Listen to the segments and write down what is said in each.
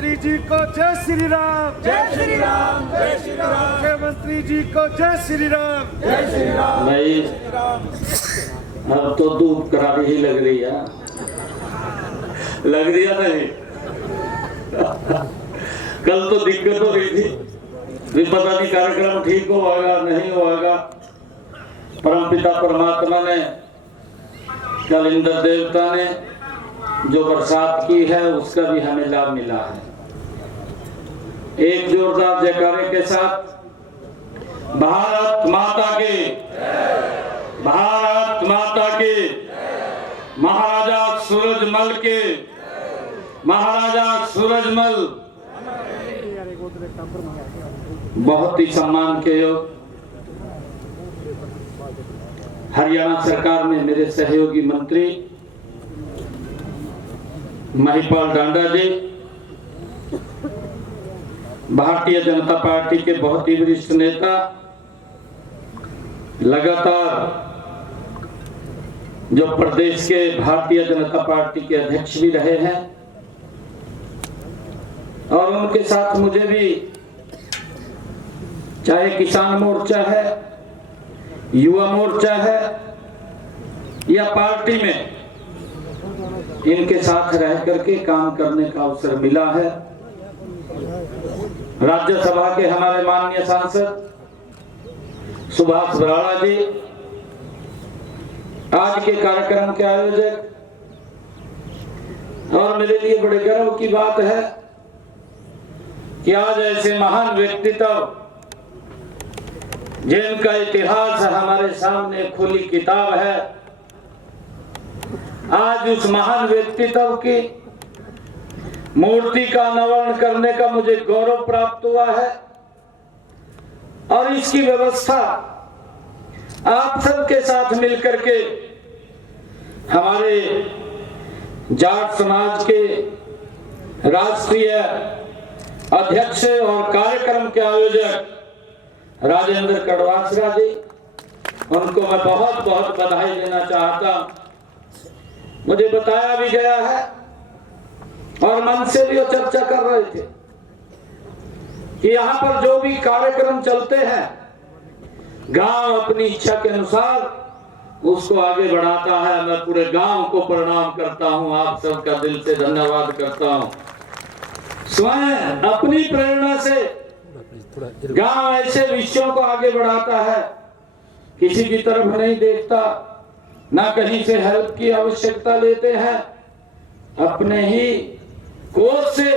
मुख्यमंत्री जी को जय श्री राम, जय श्री राम, जय श्री राम। मुख्यमंत्री जी को जय श्री राम, जय श्री राम। नहीं, अब तो धूप करारी ही लग रही है, लग रही है नहीं। कल तो दिक्कत हो रही थी, भी पता नहीं कार्यक्रम ठीक होगा नहीं होगा। परमपिता परमात्मा ने, कल इंद्र देवता ने जो बरसात की है उसका भी हमें लाभ मिला है। एक जोरदार जयकारे के साथ भारत माता के, भारत माता के, महाराजा सूरजमल के, महाराजा सूरजमल बहुत ही सम्मान के योग। हरियाणा सरकार में मेरे सहयोगी मंत्री महिपाल डांडा जी, भारतीय जनता पार्टी के बहुत ही वरिष्ठ नेता, लगातार जो प्रदेश के भारतीय जनता पार्टी के अध्यक्ष भी रहे हैं, और उनके साथ मुझे भी चाहे किसान मोर्चा है, युवा मोर्चा है या पार्टी में, इनके साथ रह करके काम करने का अवसर मिला है। राज्यसभा के हमारे माननीय सांसद सुभाष बराड़ा जी आज के कार्यक्रम के आयोजक, और मेरे लिए बड़े गर्व की बात है कि आज ऐसे महान व्यक्तित्व जिनका इतिहास हमारे सामने खुली किताब है, आज उस महान व्यक्तित्व की मूर्ति का अनावरण करने का मुझे गौरव प्राप्त हुआ है। और इसकी व्यवस्था आप सबके साथ मिलकर के हमारे जाट समाज के राष्ट्रीय अध्यक्ष और कार्यक्रम के आयोजक राजेंद्र कड़वासरा जी, उनको मैं बहुत बहुत बधाई देना चाहता हूं। मुझे बताया भी गया है और मन से भी वो चर्चा कर रहे थे कि यहाँ पर जो भी कार्यक्रम चलते हैं, गांव अपनी इच्छा के अनुसार उसको आगे बढ़ाता है। मैं पूरे गांव को प्रणाम करता हूं, आप सबका दिल से धन्यवाद करता हूं। स्वयं अपनी प्रेरणा से गांव ऐसे विषयों को आगे बढ़ाता है, किसी की तरफ नहीं देखता, ना कहीं से हेल्प की आवश्यकता लेते हैं, अपने ही कोष से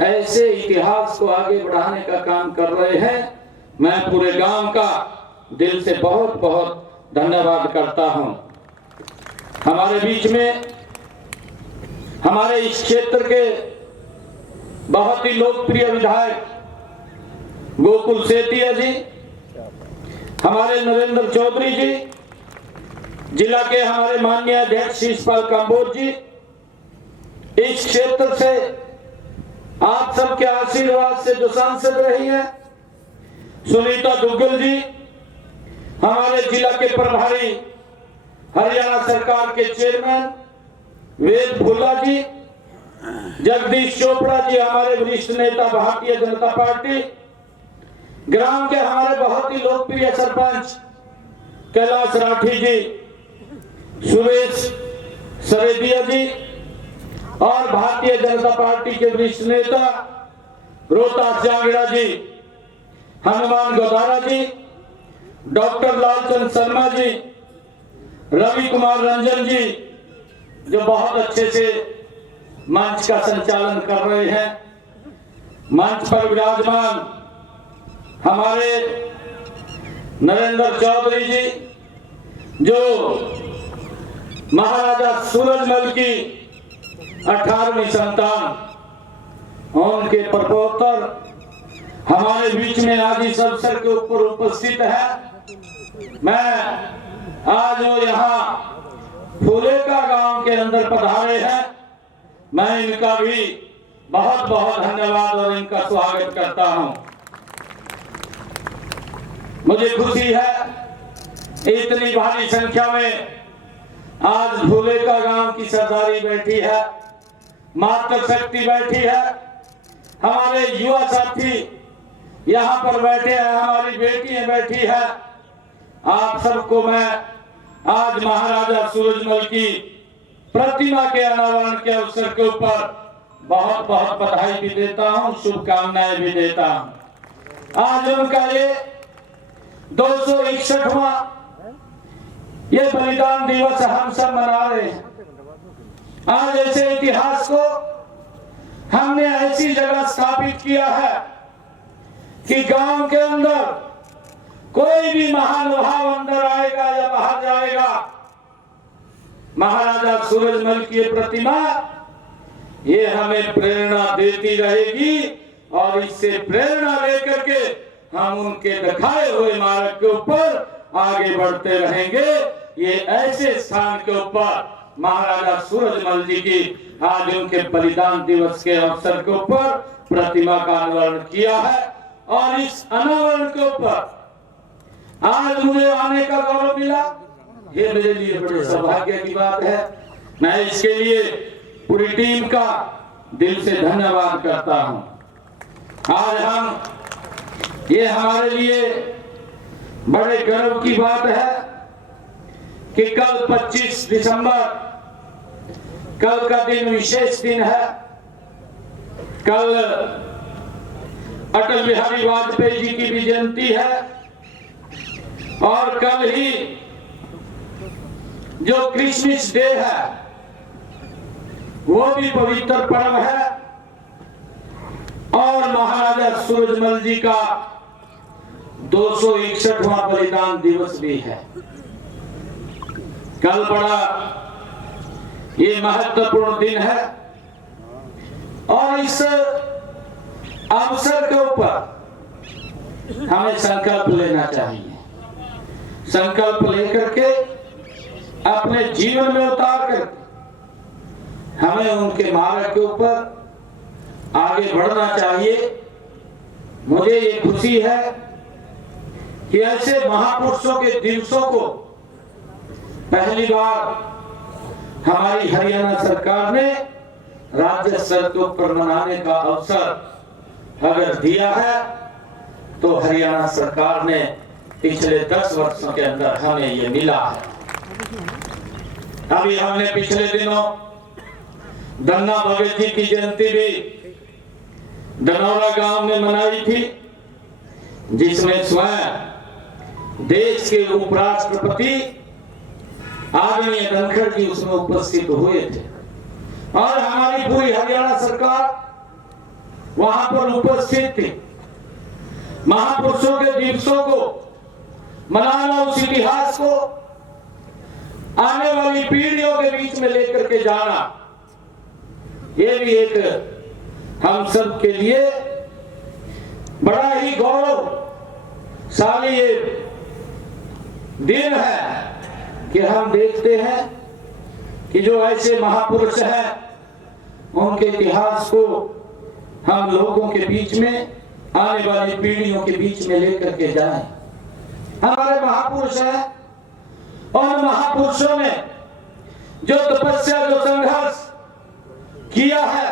ऐसे इतिहास को आगे बढ़ाने का काम कर रहे हैं। मैं पूरे गांव का दिल से बहुत बहुत धन्यवाद करता हूं। हमारे बीच में हमारे इस क्षेत्र के बहुत ही लोकप्रिय विधायक गोकुल सेतिया जी, हमारे नरेंद्र चौधरी जी, जिला के हमारे माननीय अध्यक्ष शिषपाल कंबोज जी, इस क्षेत्र से आप सबके आशीर्वाद से जो सांसद रही है सुनीता दुग्गल जी, हमारे जिला के प्रभारी हरियाणा सरकार के चेयरमैन वेद भुल्ला जी, जगदीश चोपड़ा जी, हमारे वरिष्ठ नेता भारतीय जनता पार्टी, ग्राम के हमारे बहुत ही लोकप्रिय सरपंच कैलाश राठी जी, सुरेश सरेदिया जी, और भारतीय जनता पार्टी के वरिष्ठ नेता रोहतास जांगड़ा जी, हनुमान गोदारा जी, डॉक्टर लालचंद शर्मा जी, रवि कुमार रंजन जी, जो बहुत अच्छे से मंच का संचालन कर रहे हैं। मंच पर विराजमान हमारे नरेंद्र चौधरी जी, जो महाराजा सूरजमल की 18वीं संतान, उनके प्रपोतर हमारे बीच में आज इस अवसर के ऊपर उपस्थित है। मैं आज वो यहाँ फूलेका गांव के अंदर पधारे हैं, मैं इनका भी बहुत बहुत धन्यवाद और इनका स्वागत करता हूं। मुझे खुशी है इतनी भारी संख्या में आज फूलेका गांव की सरदारी बैठी है, मातृशक्ति बैठी है, हमारे युवा साथी यहाँ पर बैठे हैं, हमारी बेटियां बैठी है, आप सबको मैं आज महाराजा सूरजमल की प्रतिमा के अनावरण के अवसर के ऊपर बहुत बहुत बधाई भी देता हूँ, शुभकामनाएं भी देता हूँ। आज उनका ये 261वां ये बलिदान दिवस हम सब मना रहे हैं। आज ऐसे इतिहास को हमने ऐसी जगह स्थापित किया है कि गांव के अंदर कोई भी महानुभाव अंदर आएगा या बाहर जाएगा, महाराजा सूरजमल की प्रतिमा ये हमें प्रेरणा देती रहेगी और इससे प्रेरणा लेकर के हम उनके दिखाए हुए मार्ग के ऊपर आगे बढ़ते रहेंगे। ये ऐसे स्थान के ऊपर महाराजा सूरजमल जी की आज उनके बलिदान दिवस के अवसर के ऊपर प्रतिमा का अनावरण किया है और इस अनावरण के ऊपर आज मुझे आने का गौरव मिला, ये मेरे लिए बड़े सौभाग्य की बात है। मैं इसके लिए पूरी टीम का दिल से धन्यवाद करता हूं। आज हम ये हमारे लिए बड़े गर्व की बात है कि कल 25 दिसंबर कल का दिन विशेष दिन है। कल अटल बिहारी वाजपेयी जी की भी जयंती है और कल ही जो क्रिसमस डे है वो भी पवित्र पर्व है और महाराजा सूरजमल जी का 261वां बलिदान दिवस भी है। कल बड़ा ये महत्वपूर्ण दिन है और इस अवसर के ऊपर हमें संकल्प लेना चाहिए। संकल्प लेकर के अपने जीवन में उतार कर हमें उनके मार्ग के ऊपर आगे बढ़ना चाहिए। मुझे ये खुशी है कि ऐसे महापुरुषों के दिवसों को पहली बार हमारी हरियाणा सरकार ने राज्य स्तर के ऊपर मनाने का अवसर अगर दिया है तो हरियाणा सरकार ने पिछले 10 वर्षों के अंदर हमें ये मिला है। अभी हमने पिछले दिनों धन्ना भगत जी की जयंती भी धनौरा गांव में मनाई थी, जिसमें स्वयं देश के उपराष्ट्रपति आदरणीय धनखड़ जी उसमें उपस्थित हुए थे और हमारी पूरी हरियाणा सरकार वहां पर उपस्थित थी। महापुरुषों के दिवसों को मनाना, उस इतिहास को आने वाली पीढ़ियों के बीच में लेकर के जाना, ये भी एक हम सब के लिए बड़ा ही गौरवशाली ये दिन है कि हम देखते हैं कि जो ऐसे महापुरुष हैं उनके इतिहास को हम लोगों के बीच में, आने वाली पीढ़ियों के बीच में लेकर के जाएं। हमारे महापुरुष हैं और महापुरुषों ने जो तपस्या, जो संघर्ष किया है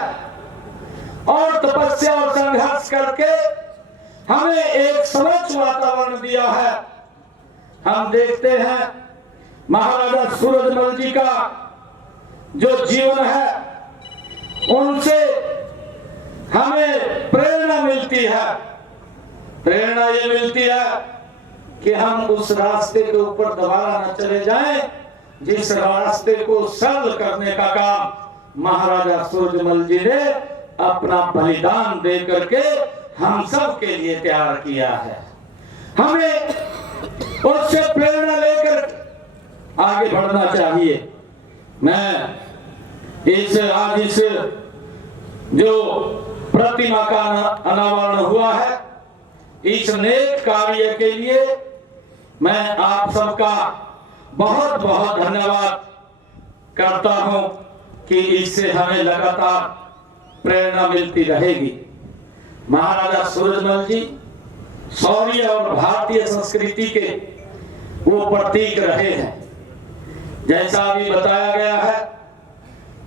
और तपस्या और संघर्ष करके हमें एक स्वच्छ वातावरण दिया है। हम देखते हैं महाराजा सूरजमल जी का जो जीवन है उनसे हमें प्रेरणा मिलती है। प्रेरणा ये मिलती है कि हम उस रास्ते के ऊपर दोबारा न चले जाएं जिस रास्ते को सरल करने का काम महाराजा सूरजमल जी ने अपना बलिदान दे करके हम सब के लिए तैयार किया है। हमें उससे प्रेरणा लेकर आगे बढ़ना चाहिए। मैं आज इस जो प्रतिमा का अनावरण हुआ है, इस नेक कार्य के लिए मैं आप सबका बहुत बहुत धन्यवाद करता हूं कि इससे हमें लगातार प्रेरणा मिलती रहेगी। महाराजा सूरजमल जी शौर्य और भारतीय संस्कृति के वो प्रतीक रहे हैं। जैसा अभी बताया गया है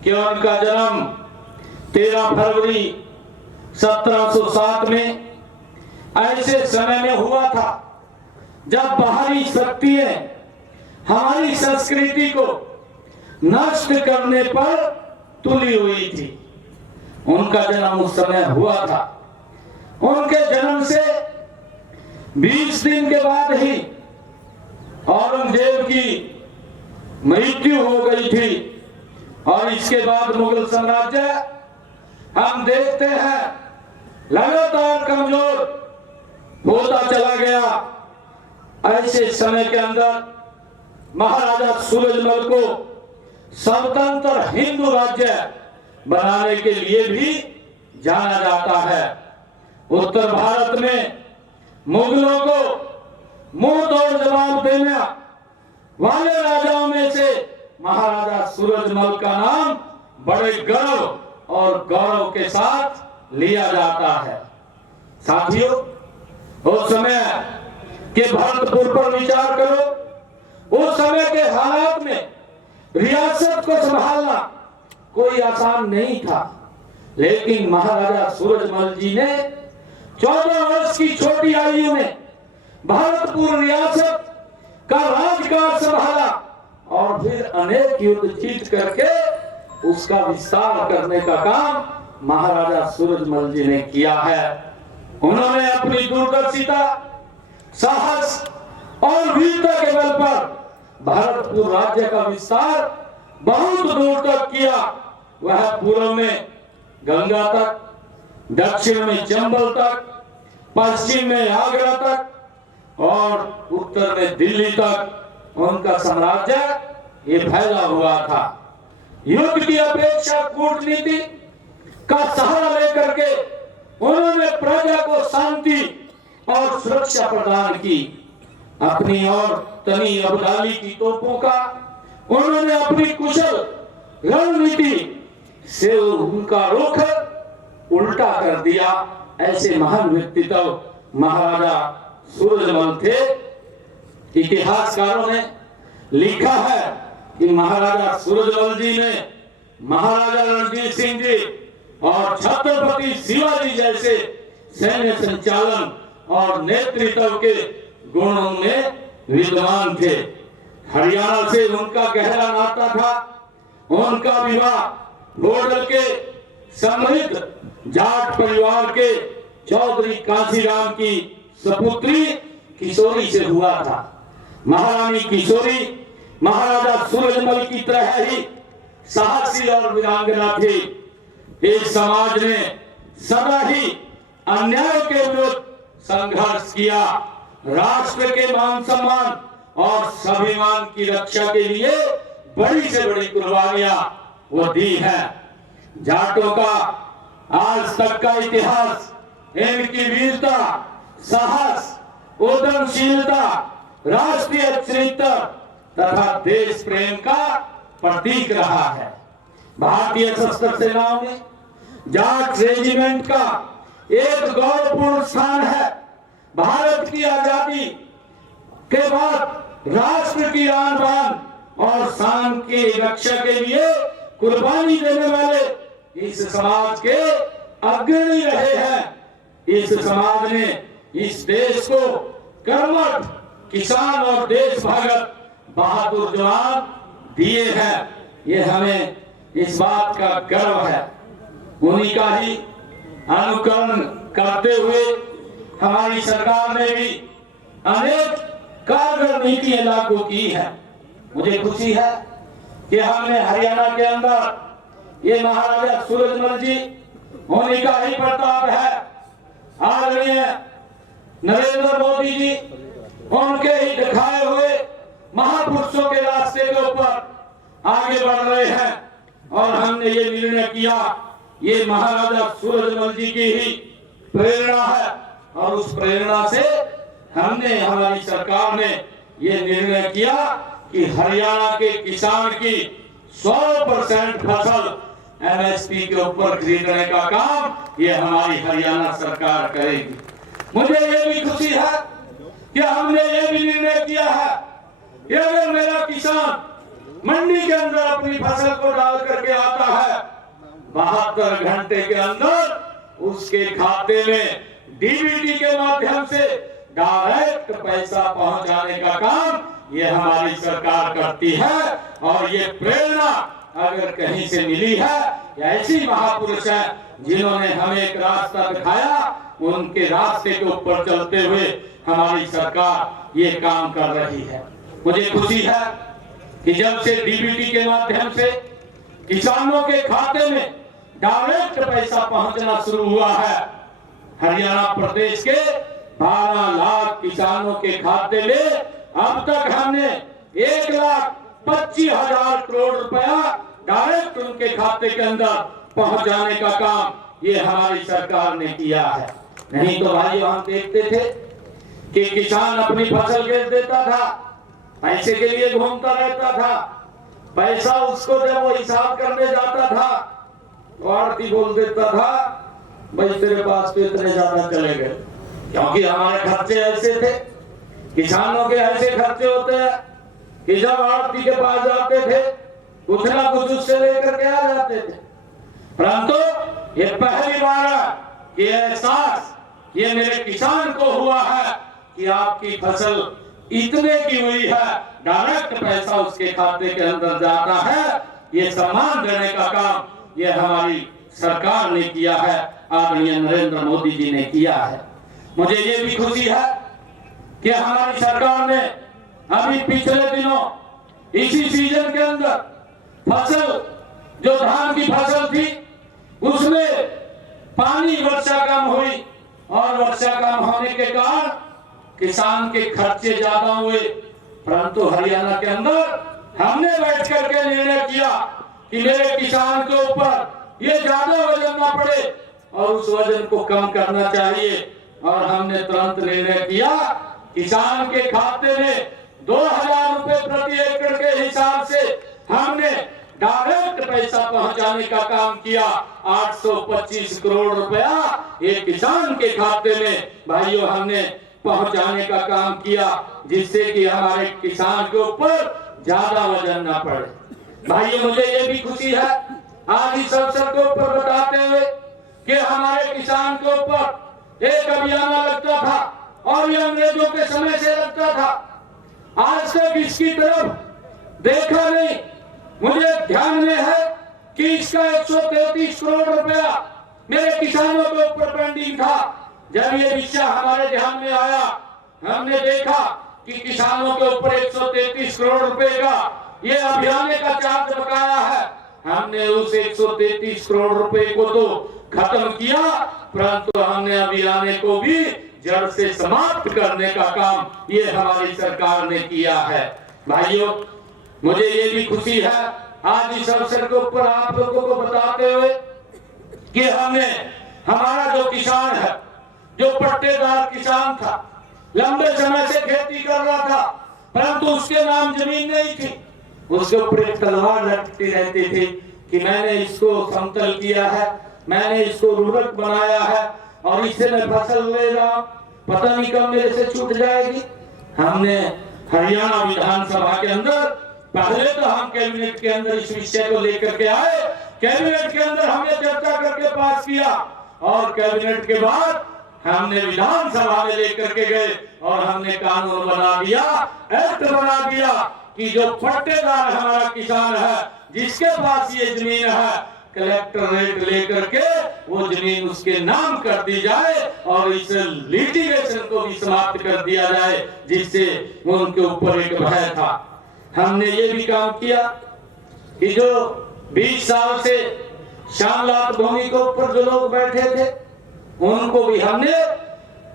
कि उनका जन्म 13 फरवरी 1707 में ऐसे समय में हुआ था जब बाहरी शक्तियां हमारी संस्कृति को नष्ट करने पर तुली हुई थी। उनका जन्म उस समय हुआ था। उनके जन्म से 20 दिन के बाद ही औरंगजेब की मृत्यु हो गई थी और इसके बाद मुगल साम्राज्य हम देखते हैं लगातार कमजोर होता चला गया। ऐसे समय के अंदर महाराजा सूरजमल को स्वतंत्र हिंदू राज्य बनाने के लिए भी जाना जाता है। उत्तर भारत में मुगलों को मुंह तोड़ जवाब देने वाले राजाओं में से महाराजा सूरजमल का नाम बड़े गर्व और गौरव के साथ लिया जाता है। साथियों, उस समय के भरतपुर पर विचार करो। उस समय के हालात में रियासत को संभालना कोई आसान नहीं था, लेकिन महाराजा सूरजमल जी ने 14 वर्ष की छोटी आयु में भरतपुर रियासत का राजकाज संभाला और फिर अनेक युद्ध जीत करके उसका विस्तार करने का काम महाराजा सूरजमल जी ने किया है। उन्होंने अपनी दूरदर्शिता, साहस और वीरता के बल पर भरतपुर राज्य का विस्तार बहुत दूर तक किया। वह पूर्व में गंगा तक, दक्षिण में चंबल तक, पश्चिम में आगरा तक और उत्तर में दिल्ली तक उनका साम्राज्य ये फैला हुआ था। युद्ध की अपेक्षा कूटनीति का सहारा लेकर के उन्होंने प्रजा को शांति और सुरक्षा प्रदान की। अपनी और तनी अब्दाली की तोपों का उन्होंने अपनी कुशल रणनीति से उनका रुख उल्टा कर दिया। ऐसे महान व्यक्तित्व महाराजा सूरजमल थे। इतिहासकारों ने लिखा है कि महाराजा सूरजमल जी ने महाराजा रणजीत सिंह जी और छत्रपति शिवाजी जैसे सैन्य संचालन और नेतृत्व के गुणों में विद्वान थे। हरियाणा से उनका गहरा नाता था। उनका विवाह होडल के समृद्ध जाट परिवार के चौधरी कांसीराम की सपुत्री किशोरी से हुआ था। महारानी किशोरी महाराजा सूरजमल की तरह ही साहसी और वीरांगना थी। इस समाज ने सदा ही अन्याय के विरुद्ध संघर्ष किया। राष्ट्र के मान सम्मान और स्वाभिमान की रक्षा के लिए बड़ी से बड़ी कुर्बानियां वो दी है। जाटों का आज तक का इतिहास इनकी वीरता, साहस, उद्यमशीलता, राष्ट्रीय चरित्र तथा देश प्रेम का प्रतीक रहा है। भारतीय सशस्त्र सेनाओं में जाट रेजिमेंट का एक गौरवपूर्ण स्थान है। भारत की आजादी के बाद राष्ट्र की आन बान और शान की रक्षा के लिए कुर्बानी देने वाले इस समाज के अग्रणी रहे हैं। इस समाज ने इस देश को कर्मठ किसान और देशभक्त बहादुर जवान दिए हैं। ये हमें इस बात का गर्व है। उन्हीं का ही अनुकरण करते हुए हमारी सरकार ने भी अनेक कारगर नीतियां लागू की है। मुझे खुशी है कि हमने हरियाणा के अंदर ये महाराजा सूरजमल जी उन्हीं का ही प्रताप है। आदरणीय नरेंद्र मोदी जी उनके ही दिखाए हुए महापुरुषों के रास्ते के ऊपर आगे बढ़ रहे हैं और हमने ये निर्णय किया, ये महाराजा सूरजमल जी की ही प्रेरणा है और उस प्रेरणा से हमने, हमारी सरकार ने ये निर्णय किया कि हरियाणा के किसान की 100% फसल एमएसपी के ऊपर खरीदने का काम ये हमारी हरियाणा सरकार करेगी। मुझे ये भी खुशी है कि हमने ये भी निर्णय किया है कि अगर मेरा किसान मंडी के अंदर अपनी फसल को डाल करके आता है, 72 घंटे के अंदर उसके खाते में डीबीटी के माध्यम से डायरेक्ट पैसा पहुंचाने का काम ये हमारी सरकार करती है। और ये प्रेरणा अगर कहीं से मिली है, ऐसी महापुरुष है जिन्होंने हमें एक रास्ता दिखाया, उनके रास्ते के ऊपर चलते हुए हमारी सरकार ये काम कर रही है। मुझे खुशी है कि जब से डीबीटी के माध्यम से किसानों के खाते में डायरेक्ट पैसा पहुंचना शुरू हुआ है, हरियाणा प्रदेश के 12 लाख किसानों के खाते में अब तक हमने 1,25,000 करोड़ रुपया डायरेक्ट उनके खाते के अंदर पहुंचाने का काम ये हमारी सरकार ने किया है। नहीं तो भाई हम देखते थे कि किसान अपनी फसल बेच देता था, पैसे के लिए घूमता रहता था, पैसा उसको जब वो हिसाब करने जाता था तो आरती बोल देता था भाई तेरे पास तो इतने ज्यादा चले गए, क्योंकि हमारे खर्चे ऐसे थे, किसानों के ऐसे खर्चे होते हैं कि जब आरती के पास जाते थे कुछ ना कुछ उससे लेकर के आ जाते थे। परंतु ये पहली बार ये एहसास ये मेरे किसान को हुआ है कि आपकी फसल इतने की हुई है, डायरेक्ट पैसा उसके खाते के अंदर जाता है। ये सम्मान देने का काम ये हमारी सरकार ने किया है, आदरणीय नरेंद्र मोदी जी ने किया है। मुझे ये भी खुशी है कि हमारी सरकार ने अभी पिछले दिनों इसी सीजन के अंदर फसल जो धान की फसल थी उसमें पानी वर्षा कम हुई और वर्षा कम होने के कारण किसान के खर्चे ज्यादा हुए, परंतु हरियाणा के अंदर हमने बैठ करके निर्णय किया कि मेरे किसान के ऊपर ये ज्यादा वजन ना पड़े और उस वजन को कम करना चाहिए। और हमने तुरंत निर्णय किया, किसान के खाते में 2,000 रुपए प्रति एकड़ के हिसाब से हमने डायरेक्ट पैसा पहुंचाने का काम किया। 825 करोड़ रुपया एक किसान के खाते में भाइयों हमने पहुंचाने का काम किया, जिससे कि हमारे किसान के ऊपर ज्यादा वजन ना पड़े। भाइयों मुझे ये भी खुशी है आज इस अवसर के ऊपर बताते हुए कि हमारे किसान के ऊपर एक अभियान लगता था और ये अंग्रेजों के समय से लगता था, आज तक इसकी तरफ देखा नहीं। मुझे ध्यान में है कि इसका 133 करोड़ रुपया मेरे किसानों के ऊपर पेंडिंग था। जब ये विषय हमारे ध्यान में आया, हमने देखा कि किसानों के ऊपर 133 करोड़ रुपए का ये अभियान का चार्ज बकाया है। हमने उस 133 करोड़ रुपए को तो खत्म किया, परंतु हमने अभियान को भी जड़ से समाप्त करने का काम ये हमारी सरकार ने किया है। भाइयों मुझे ये भी खुशी है आज इस अवसर के ऊपर आप लोगों को बताते हुए कि हमने हमारा जो किसान है, जो पट्टेदार किसान था, लंबे समय से खेती कर रहा था, परंतु उसके नाम जमीन नहीं थी, उसके ऊपर एक तलवार लटकती रहती थी कि मैंने इसको समतल किया है, मैंने इसको उर्वरक बनाया है और इससे मैं फसल ले रहा हूं, पता नहीं कब मेरे से छूट जाएगी। हमने हरियाणा विधानसभा के अंदर पहले तो हम कैबिनेट के अंदर इस विषय को लेकर के आए, कैबिनेट के अंदर हमने चर्चा करके पास किया और कैबिनेट के बाद हमने विधानसभा में लेकर के गए और हमने कानून बना दिया, एक्ट बना दिया कि जो पट्टेदार हमारा किसान है, जिसके पास ये जमीन है, कलेक्टर रेट लेकर के वो जमीन उसके नाम कर दी जाए और इस लिटिगेशन को भी समाप्त कर दिया जाए, जिससे उनके ऊपर एक भय था। हमने ये भी काम किया कि जो 20 साल से शामलात भूमि के ऊपर जो लोग बैठे थे, उनको भी हमने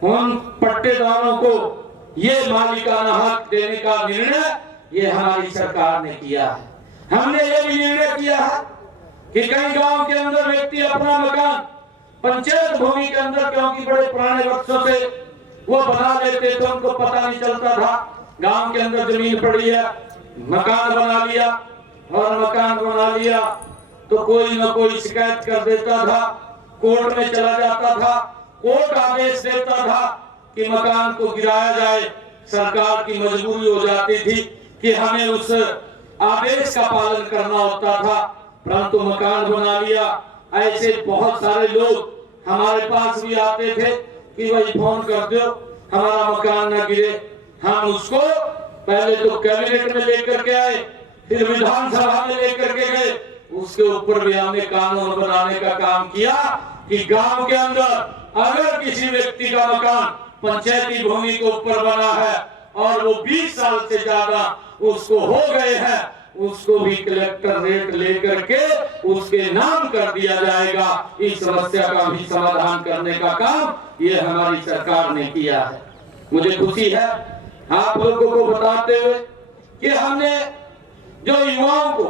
उन पट्टेदारों को ये मालिकाना हक देने का निर्णय ये हमारी सरकार ने किया है। हमने ये भी निर्णय किया है कि कई गांव के अंदर व्यक्ति अपना मकान पंचायत भूमि के अंदर, क्योंकि बड़े पुराने वर्षों से वो बना लेते थे, उनको पता नहीं चलता था गांव के अंदर जमीन पड़ी है, मकान बना लिया और मकान बना लिया तो कोई ना कोई शिकायत कर देता था, कोर्ट में चला जाता था, कोर्ट आदेश देता था कि मकान को गिराया जाए। सरकार की मजबूरी हो जाती थी कि हमें उस आदेश का पालन करना होता था, परंतु मकान बना लिया। ऐसे बहुत सारे लोग हमारे पास भी आते थे कि भाई फोन कर दो हमारा मकान न गिरे। हम उसको पहले तो कैबिनेट में लेकर के आए, फिर विधानसभा में लेकर के गए, उसके ऊपर भी हमने कानून बनाने का काम किया कि गांव के अंदर अगर किसी व्यक्ति का मकान पंचायती भूमि के ऊपर बना है और वो 20 साल से ज्यादा उसको हो गए हैं, उसको भी कलेक्टर रेट लेकर के उसके नाम कर दिया जाएगा। इस समस्या का भी समाधान करने का काम ये हमारी सरकार ने किया है। मुझे खुशी है आप लोगों को बताते हुए कि हमने जो युवाओं को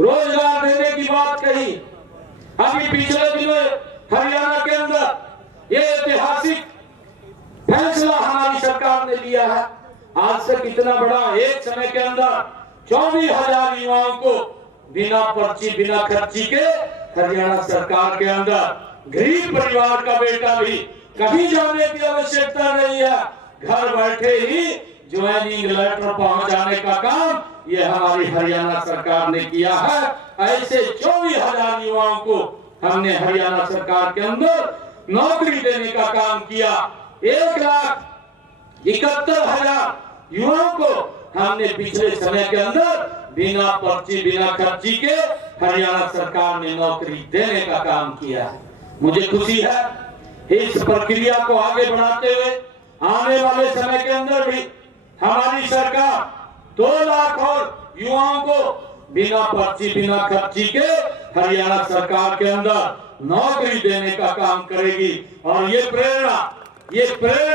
रोजगार देने की बात कही, अभी पिछले दिनों हरियाणा के अंदर ये ऐतिहासिक फैसला हमारी सरकार ने लिया है। आज तक इतना बड़ा एक समय के अंदर 24,000 युवाओं को बिना पर्ची बिना खर्ची के हरियाणा सरकार के अंदर गरीब परिवार का बेटा भी कहीं जाने की आवश्यकता नहीं है, घर बैठे ही ज्वाइनिंग लेटर पहुंचाने का काम ये हमारी हरियाणा सरकार ने किया है। ऐसे 24,000 युवाओं को हमने हरियाणा सरकार के अंदर नौकरी देने का काम किया। 1,71,000 युवाओं को हमने पिछले समय के अंदर बिना पर्ची बिना खर्ची के हरियाणा सरकार ने नौकरी देने का काम किया है। मुझे खुशी है इस प्रक्रिया को आगे बढ़ाते हुए आने वाले समय के अंदर भी हमारी सरकार 2 लाख और युवाओं को बिना पर्ची बिना खर्ची के हरियाणा सरकार के अंदर नौकरी देने का काम करेगी। और ये प्रेरणा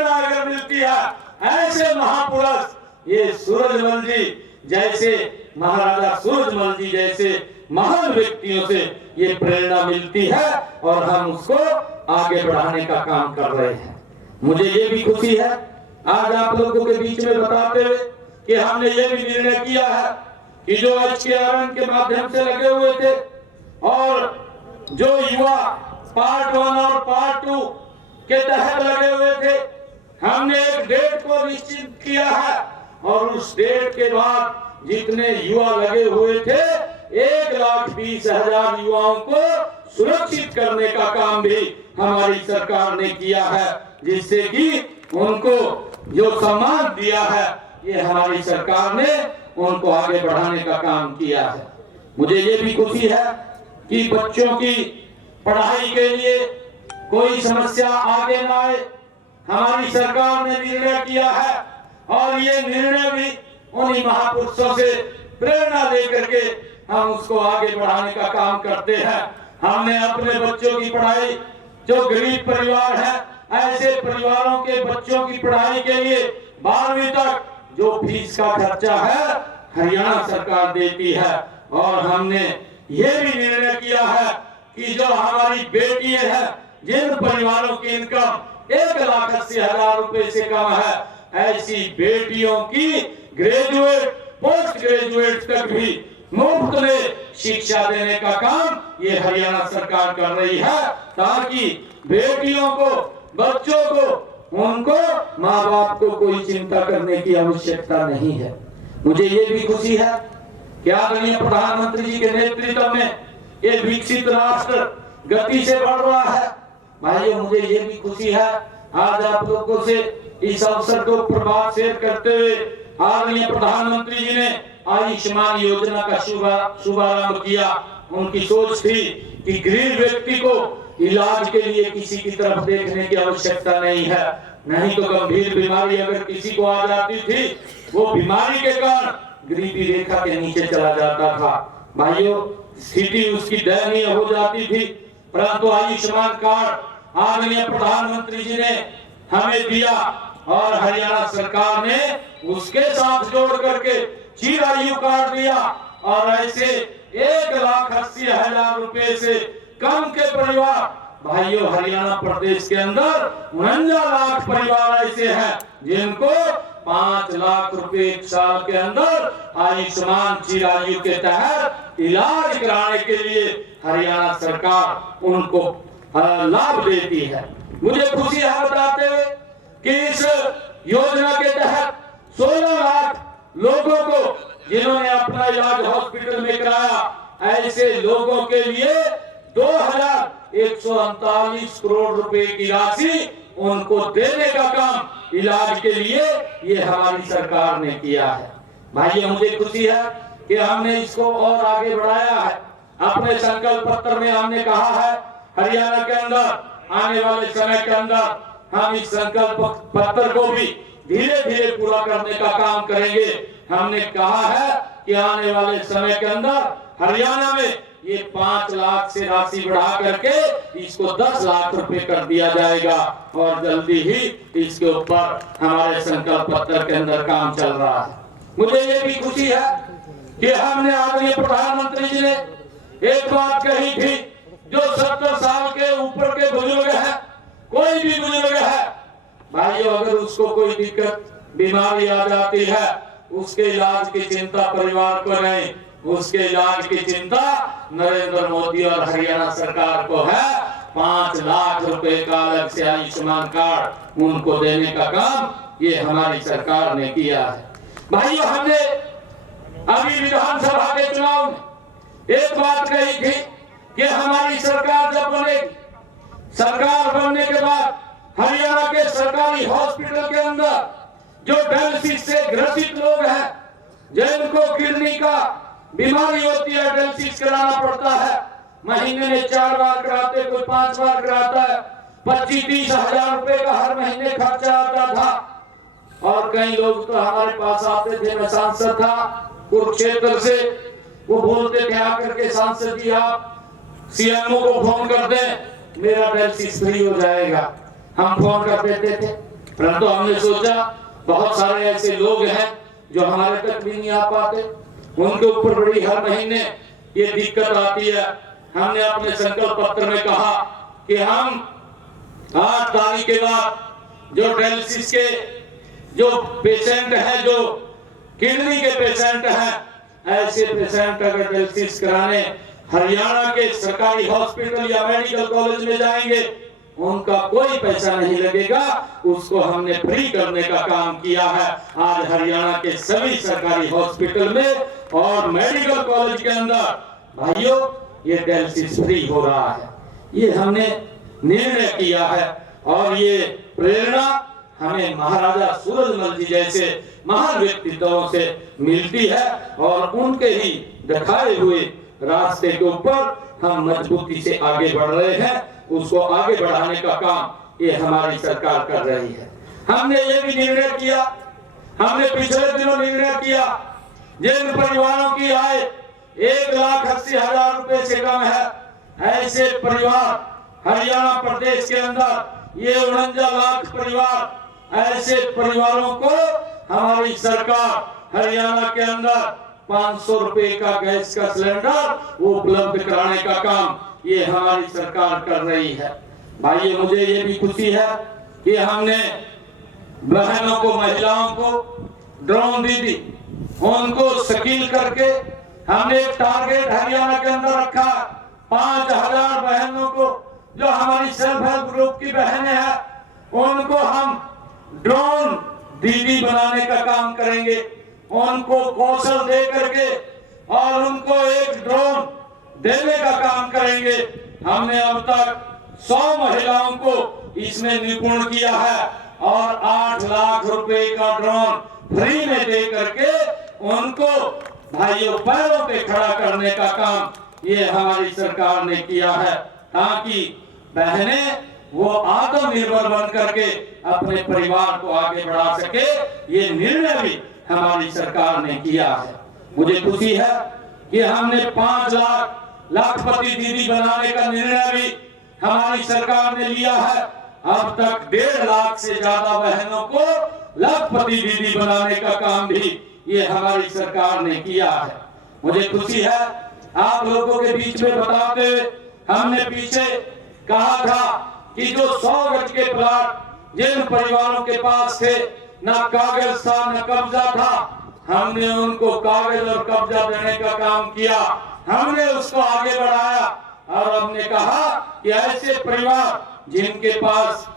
अगर मिलती है ऐसे महापुरुष ये सूरजमल जी जैसे महाराजा सूरजमल जी जैसे महान व्यक्तियों से ये प्रेरणा मिलती है और हम उसको आगे बढ़ाने का काम कर रहे हैं। मुझे ये भी खुशी है आज आप लोगों के बीच में बताते हुए कि हमने ये भी निर्णय किया है कि जो HKRN के माध्यम से लगे हुए थे और जो युवा पार्ट 1 और पार्ट 2 के तहत लगे हुए थे, हमने एक डेट को निश्चित किया है और उस डेट के बाद जितने युवा लगे हुए थे 1,20,000 युवाओं को सुरक्षित करने का काम भी हमारी सरकार ने किया है, जिससे कि उनको जो सम्मान दिया है ये हमारी सरकार ने उनको आगे बढ़ाने का काम किया है। मुझे ये भी खुशी है कि बच्चों की पढ़ाई के लिए कोई समस्या आगे न आए, हमारी सरकार ने निर्णय किया है और ये निर्णय भी उन्हीं महापुरुषों से प्रेरणा लेकर के हम उसको आगे बढ़ाने का काम करते हैं। हमने अपने बच्चों की पढ़ाई जो गरीब परिवार है ऐसे परिवारों के बच्चों की पढ़ाई के लिए 12वीं तक जो फीस का खर्चा है हरियाणा सरकार देती है। और हमने ये भी निर्णय किया है कि जो हमारी बेटियां हैं जिन परिवारों की इनकम 1,80,000 रुपए से कम है, ऐसी बेटियों की ग्रेजुएट पोस्ट ग्रेजुएट तक भी मुफ्त में शिक्षा देने का काम ये हरियाणा सरकार कर रही है, ताकि बेटियों को बच्चों को उनको माँ बाप को कोई चिंता करने की आवश्यकता नहीं है। मुझे ये भी खुशी है कि आदरणीय प्रधानमंत्री जी के नेतृत्व में ये विकसित राष्ट्र गति से बढ़ रहा है। भाइयों मुझे ये भी खुशी है आज आप लोगों से इस अवसर को प्रभात शेयर करते हुए आदरणीय प्रधानमंत्री जी ने आयुष्मान योजना का शुभारंभ किया। उनकी सोच थी कि गरीब व्यक्ति को इलाज के लिए किसी की तरफ देखने की आवश्यकता नहीं है, नहीं तो गंभीर बीमारी अगर किसी को आ जाती थी वो बीमारी के कारण गरीबी रेखा के नीचे चला जाता था। भाइयों स्थिति उसकी दयनीय हो जाती थी, परंतु आयुष्मान कार्ड आदरणीय प्रधानमंत्री जी ने हमें दिया और हरियाणा सरकार ने उसके साथ जोड़ करके चिरायु कार्ड दिया और ऐसे 1,80,000 रुपए से कम के परिवार भाइयों हरियाणा प्रदेश के अंदर 49 लाख परिवार ऐसे हैं जिनको 5 लाख रुपए 1 साल के अंदर आयुष्मान चिरायु के तहत इलाज कराने के लिए हरियाणा सरकार उनको लाभ देती है। मुझे खुशी है बताते हुए कि इस योजना के तहत 16 लाख लोगों को जिन्होंने अपना इलाज हॉस्पिटल में कराया, ऐसे लोगों के लिए 2,000 139 करोड़ रुपए की राशि उनको देने का काम इलाज के लिए ये हमारी सरकार ने किया है। भाइयों, मुझे खुशी है कि हमने इसको और आगे बढ़ाया है। अपने संकल्प पत्र में हमने कहा है हरियाणा के अंदर आने वाले समय के अंदर हम इस संकल्प पत्र को भी धीरे धीरे पूरा करने का काम करेंगे। हमने कहा है कि आने वाले समय के अंदर हरियाणा में ये 5 लाख से राशि बढ़ा करके इसको 10 लाख रुपए कर दिया जाएगा और जल्दी ही इसके ऊपर हमारे संकल्प पत्र के अंदर काम चल रहा है। मुझे ये भी खुशी है कि हमने आदरणीय प्रधानमंत्री जी ने एक बात कही थी, जो 70 साल के ऊपर के बुजुर्ग हैं, कोई भी बुजुर्ग है भाइयों, अगर उसको कोई दिक्कत बीमारी आ जाती है, उसके इलाज की चिंता परिवार को नहीं, उसके इलाज की चिंता नरेंद्र मोदी और हरियाणा सरकार को है। 5 लाख रुपए का अलग से आयुष्मान कार्ड उनको देने का काम ये हमारी सरकार ने किया है। भाइयों, हमने अभी विधानसभा के चुनाव में एक बात कही थी कि हमारी सरकार जब बनेगी, सरकार बनने के बाद हरियाणा के सरकारी हॉस्पिटल के अंदर जो डायलिसिस से ग्रसित लोग हैं, जिनको किडनी का बीमारी होती है, डायलिसिस कराना पड़ता है, महीने में 4 बार कराते, कोई 5 बार कराता है, 25-30 हजार रुपए का हर महीने खर्चा आता था। और कई लोग तो हमारे पास आते थे, मैं सांसद था कुरुक्षेत्र से, वो बोलते थे आकर के सांसद जी आप सीएमओ को फोन कर दें, मेरा डायलिसिस फ्री हो जाएगा। हम फोन कर देते थे, परंतु हमने सोचा बहुत सारे ऐसे लोग हैं जो हमारे तक भी नहीं आ पाते, उनके ऊपर बड़ी हर महीने ये दिक्कत आती है। हमने अपने संकल्प पत्र में कहा कि हम 8 तारीख के बाद जो डायलिसिस के जो पेशेंट हैं, जो किडनी के पेशेंट हैं, ऐसे पेशेंट अगर डायलिसिस कराने हरियाणा के सरकारी हॉस्पिटल या मेडिकल कॉलेज में जाएंगे, उनका कोई पैसा नहीं लगेगा, उसको हमने फ्री करने का काम किया है। आज हरियाणा के सभी सरकारी हॉस्पिटल में और मेडिकल कॉलेज के अंदर भाइयों ये डायलिसिस फ्री हो रहा है। ये हमने निर्णय किया है और ये प्रेरणा हमें महाराजा सूरजमल जी जैसे महान व्यक्तित्वों से मिलती है और उनके ही दिखाए हुए रास्ते के ऊपर हम मजबूती से आगे बढ़ रहे हैं। उसको आगे बढ़ाने का काम ये हमारी सरकार कर रही है। हमने ये भी निर्णय किया, हमने पिछले दिनों निर्णय किया, जिन परिवारों की आय 1,80,000 रुपए से कम है, ऐसे परिवार हरियाणा प्रदेश के अंदर ये 49 लाख परिवार, ऐसे परिवारों को हमारी सरकार हरियाणा के अंदर 500 रुपए का गैस का सिलेंडर वो उपलब्ध कराने का काम ये हमारी सरकार कर रही है। भाइयों, मुझे ये भी खुशी है कि हमने बहनों को, महिलाओं को ड्रोन दीदी उनको स्किल करके हमने एक टारगेट हरियाणा के अंदर रखा। 5000 बहनों को, जो हमारी सेल्फ हेल्प ग्रुप की बहनें हैं, उनको हम ड्रोन दीदी बनाने का काम करेंगे। उनको कौशल दे करके और उनको एक ड्रोन देने का काम करेंगे। हमने अब तक 100 महिलाओं को इसमें निपुण किया है और 8 लाख रुपए का ड्रोन फ्री में दे करके उनको भाइयों पैरों पे खड़ा करने का काम ये हमारी सरकार ने किया है, ताकि बहनें वो आत्मनिर्भर बन करके अपने परिवार को आगे बढ़ा सके। ये निर्णय भी हमारी सरकार ने किया है। मुझे खुशी है कि हमने 5 लाखपति दीदी बनाने का निर्णय भी हमारी सरकार ने लिया है। अब तक 1.5 लाख से ज्यादा बहनों को लाखपति दीदी बनाने का काम भी ये हमारी सरकार ने किया है। मुझे खुशी है आप लोगों के बीच में बताते हुए, हमने पीछे कहा था कि जो 100 गज के प्लाट जिन परिवारों के पास थे, ना कागज था न कब्जा था, हमने उनको कागज और कब्जा देने का काम किया। हमने उसको आगे बढ़ाया और हमने कहा कि ऐसे परिवार जिनके पास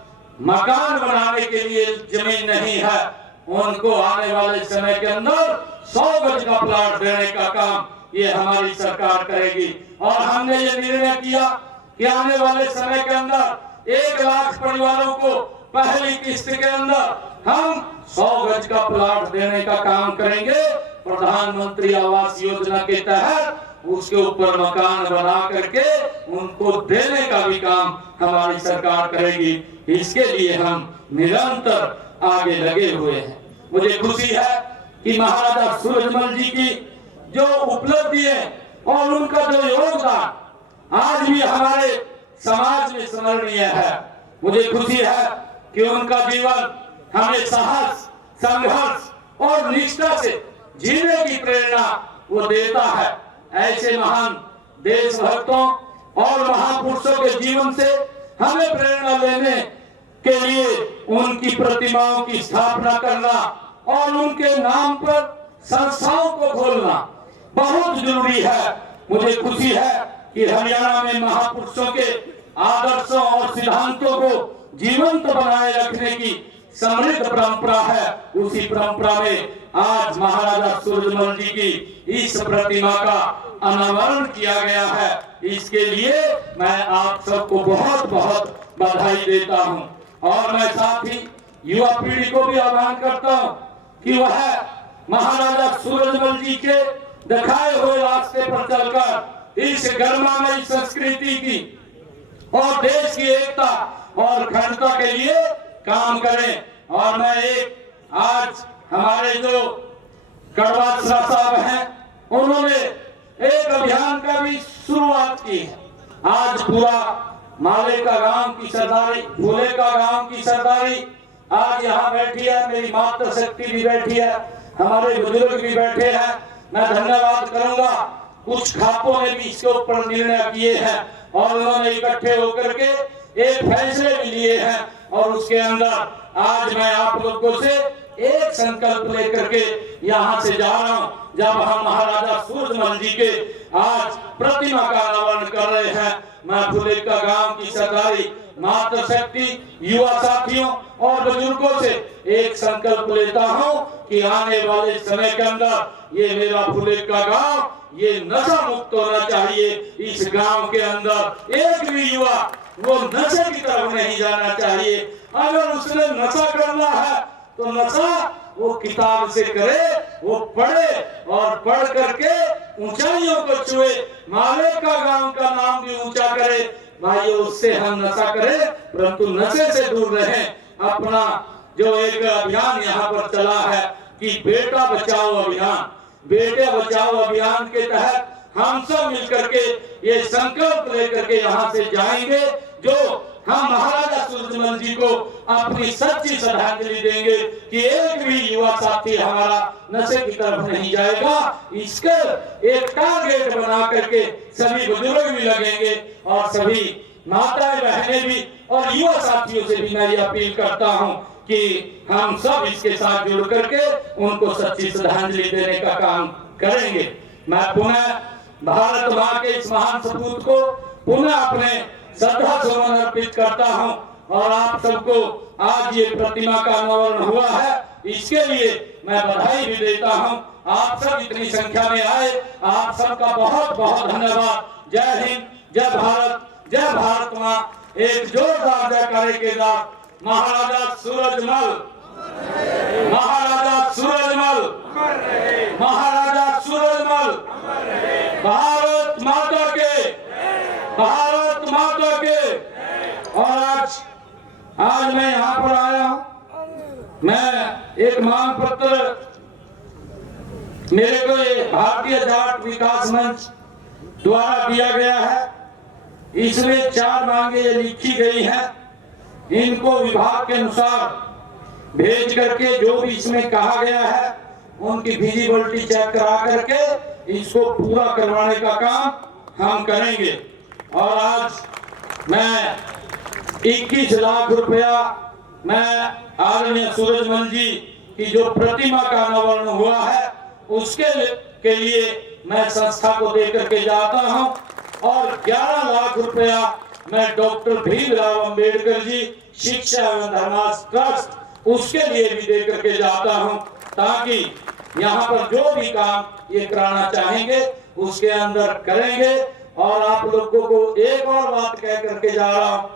मकान बनाने के लिए जमीन नहीं है, उनको आने वाले समय के अंदर 100 गज का प्लाट देने का काम ये हमारी सरकार करेगी। और हमने ये निर्णय किया कि आने वाले समय के अंदर 1 लाख परिवारों को पहली किस्त के अंदर हम 100 गज का प्लाट देने का काम करेंगे। प्रधानमंत्री आवास योजना के तहत उसके ऊपर मकान बना करके उनको देने का भी काम हमारी सरकार करेगी। इसके लिए हम निरंतर आगे लगे हुए हैं। मुझे खुशी है कि महाराजा सूरजमल जी की जो उपलब्धि है और उनका जो योगदान आज भी हमारे समाज में स्मरणीय है। मुझे खुशी है कि उनका जीवन हमें साहस, संघर्ष और निष्ठा से जीने की प्रेरणा वो देता है। ऐसे महान देशभक्तों और महापुरुषों के जीवन से हमें प्रेरणा लेने के लिए उनकी प्रतिमाओं की स्थापना करना और उनके नाम पर संस्थाओं को खोलना बहुत जरूरी है। मुझे खुशी है कि हरियाणा में महापुरुषों के आदर्शों और सिद्धांतों को जीवंत बनाए रखने की समृद्ध परंपरा है। उसी परंपरा में आज महाराजा सूरजमल जी की इस प्रतिमा का अनावरण किया गया है। इसके लिए मैं आप सबको बहुत बहुत बधाई देता हूं और मैं साथ ही युवा पीढ़ी को भी आह्वान करता हूं कि वह महाराजा सूरजमल जी के दिखाए हुए रास्ते पर चलकर इस गर्मामयी संस्कृति की और देश की एकता और अखंडता के लिए काम करें। और मैं एक आज हमारे जो कड़वासरा साहब हैं उन्होंने एक अभियान का भी शुरुआत की है। आज पूरा माले का गांव की सरदारी, फूले का गांव की सरदारी आज यहाँ बैठी है। मेरी मातृ शक्ति भी बैठी है, हमारे बुजुर्ग भी बैठे हैं। मैं धन्यवाद करूंगा। कुछ खापों ने भी इसके ऊपर निर्णय किए हैं और उन्होंने इकट्ठे होकर के एक फैसले भी लिए हैं और उसके अंदर आज मैं आप लोगों से एक संकल्प लेकर के यहाँ से जा रहा हूँ। जब हम महाराजा सूरजमल जी के आज प्रतिमा का अनावरण कर रहे हैं, मैं फूले का गांव की सरदारी, मातृ शक्ति, युवा साथियों और बुजुर्गों से एक संकल्प लेता हूँ कि आने वाले समय के अंदर ये मेरा फूले का गांव ये नशा मुक्त होना चाहिए। इस गांव के अंदर एक भी युवा वो नशे की तरफ नहीं जाना चाहिए। अगर उसने नशा करना है तो नशा वो किताब से करे, वो पढ़े और पढ़ करके ऊंचाइयों को छुए, माले का गांव का नाम भी ऊंचा करे। भाइयों, उससे हम नशा करें परंतु नशे से दूर रहें। अपना जो एक अभियान यहाँ पर चला है कि बेटा बचाओ अभियान, बेटे बचाओ अभियान के तहत हम सब मिलकर के ये संकल्प लेकर के यहाँ से जाएंगे जो हम महाराजा सूरजमल जी को अपनी सच्ची श्रद्धांजलि देंगे कि एक भी युवा साथी हमारा नशे की तरफ नहीं जाएगा। इसके एक टारगेट बना करके सभी बुजुर्ग भी लगेंगे और सभी माताएं बहनें भी और युवा साथियों से भी मैं ये अपील करता हूँ कि हम सब इसके साथ जुड़ करके उनको सच्ची श्रद्धांजलि देने का काम करेंगे। मैं पुनः भारत माँ के इस महान सपूत को पुनः अपने श्रद्धा सुमन अर्पित करता हूं और आप सबको आज ये प्रतिमा का अनावरण हुआ है, इसके लिए मैं बधाई भी देता हूं। आप सब इतनी संख्या में आए, आप सबका बहुत बहुत धन्यवाद। जय हिंद, जय भारत, जय भारत माँ। एक जोरदार जयकारे के साथ महाराजा सूरजमल, महाराजा सूरजमल, महाराजा सूरजमल, भारत माता के, भारत माता के। और आज मैं यहाँ पर आया हूँ। मैं एक मांग पत्र मेरे को भारतीय जाट विकास मंच द्वारा दिया गया है। इसमें 4 मांगे लिखी गई हैं। इनको विभाग के अनुसार भेज करके जो भी इसमें कहा गया है उनकी विजिबिलिटी चेक करा करके इसको पूरा करवाने का काम हम करेंगे। और आज मैं 21 लाख रुपया मैं आदरणीय सूरजमल जी की जो प्रतिमा का अनावरण हुआ है उसके लिए मैं संस्था को दे करके जाता हूं और 11 लाख रुपया मैं डॉक्टर भीमराव अंबेडकर जी शिक्षा एवं धर्मार्थ ट्रस्ट उसके लिए भी दे करके जाता हूं ताकि यहाँ पर जो भी काम ये कराना चाहेंगे उसके अंदर करेंगे। और आप लोगों को एक और बात कह करके जा रहा हूँ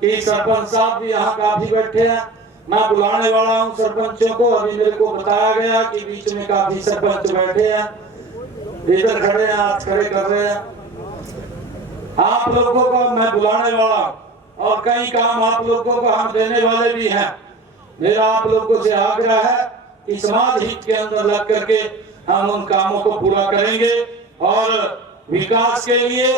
कि सरपंच साहब भी यहाँ काफी बैठे हैं। मैं बुलाने वाला हूँ सरपंचों को। अभी मेरे को बताया गया कि बीच में काफी सरपंच बैठे हैं, इधर खड़े हैं, हाथ खड़े कर रहे हैं। आप लोगों को मैं बुलाने वाला और कई काम आप लोगों को हम देने वाले भी हैं। मेरा आप लोगों से आग्रह है कि समाज हित के अंदर लग करके हम उन कामों को पूरा करेंगे और विकास के लिए,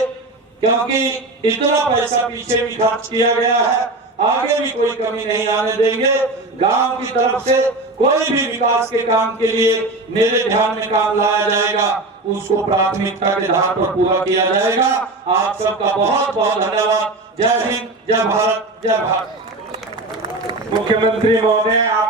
क्योंकि इतना पैसा पीछे भी खर्च किया गया है, आगे भी कोई कमी नहीं आने देंगे। गांव की तरफ से कोई भी विकास के काम के लिए मेरे ध्यान में काम लाया जाएगा, उसको प्राथमिकता के आधार पर पूरा किया जाएगा। आप सबका बहुत बहुत धन्यवाद। जय हिंद, जय भारत, जय भारत। मुख्यमंत्री महोदय, आप